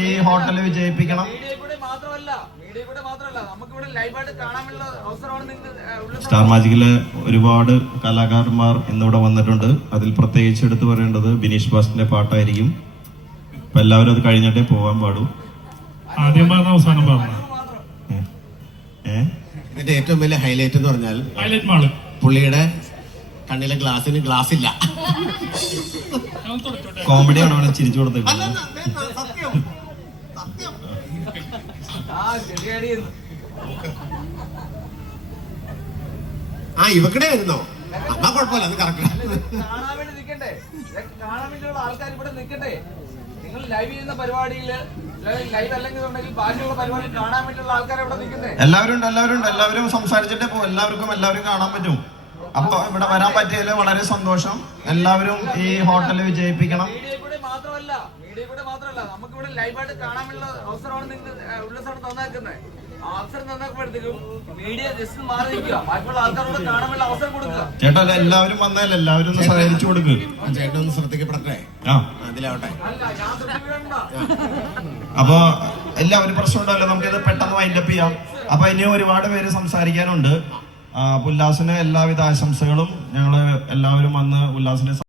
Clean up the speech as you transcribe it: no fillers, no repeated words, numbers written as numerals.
ഈ hotel വിജയിപ്പിക്കണം. Star മാജിക്കിലെ ഒരുപാട് കലാകാരന്മാർ ഇന്നിവിടെ വന്നിട്ടുണ്ട്. അതിൽ പ്രത്യേകിച്ച് എടുത്തു പറയേണ്ടത് ബിനീഷ് ബാസ്റ്റിന്റെ പാട്ടായിരിക്കും. അപ്പൊ എല്ലാവരും അത് കഴിഞ്ഞിട്ടേ പോകാൻ പാടും. ആദ്യം പറഞ്ഞ അവസാനം പറഞ്ഞ ഇതിന്റെ ഏറ്റവും വലിയ ഹൈലൈറ്റ് എന്ന് പറഞ്ഞാൽ പുള്ളിയുടെ കണ്ണിലെ ഗ്ലാസിന് ഗ്ലാസ് ഇല്ല. കോമഡിയാണ് അവിടെ ചിരിച്ചു കൊടുത്തത്. ആ ഇവക്കടെ വരുന്നോ? എന്നാ കുഴപ്പമില്ല, അത് കറക്റ്റ്. കാണാൻ വേണ്ടി നിൽക്കണ്ടേ? കാണാൻ വേണ്ടിയുള്ള ആൾക്കാർ ഇവിടെ നിൽക്കട്ടെ. നിങ്ങൾ ലൈവ് ചെയ്യുന്ന പരിപാടിയിൽ ലൈവ് അല്ലെങ്കിൽ ബാക്കിയുള്ള പരിപാടി കാണാൻ വേണ്ടിയുള്ള ആൾക്കാർ ഇവിടെ നിൽക്കണ്ടേ? എല്ലാവരും സംസാരിച്ചിട്ടേ പോകും. എല്ലാവരും കാണാൻ പറ്റും. അപ്പൊ ഇവിടെ വരാൻ പറ്റിയതിൽ വളരെ സന്തോഷം. എല്ലാവരും ഈ ഹോട്ടൽ വിജയിപ്പിക്കണം. മീഡിയ കൂടെ മാത്രമല്ല നമുക്ക് ഇവിടെ ലൈവായിട്ട് കാണാൻ വേണ്ടിയുള്ള അവസരമാണ് നിങ്ങൾ ഉള്ളസാണ് തന്നേക്കുന്നത്. ആ അവസരം തന്നപ്പോഴത്തേക്കും മീഡിയ ജസ്റ്റ് മാറി നിൽക്കുക, ബാക്കിയുള്ള ആൾക്കാരോട് കാണാൻ വേണ്ടി അവസരം കൊടുക്കുക. ചേട്ടാ എല്ലാവരും വന്നാലും എല്ലാവരും ഒന്ന് സഹകരിച്ചു കൊടുക്കുക. ചേട്ടൻ ഒന്ന് ശ്രദ്ധിക്കപ്പെടട്ടെ. അതിലാവട്ടെ. അല്ല ഞാൻ ശ്രദ്ധിക്കണ്ട. അപ്പൊ എല്ലാവരും പ്രശ്നം ഉണ്ടല്ലോ, നമുക്കിത് പെട്ടെന്ന് വൈൻഡപ്പ് ചെയ്യാം. അപ്പൊ ഇനിയും ഒരുപാട് പേര് സംസാരിക്കാനുണ്ട്. ഉല്ലാസിന് എല്ലാവിധ ആശംസകളും. ഞങ്ങള് എല്ലാവരും വന്ന് ഉല്ലാസിനെ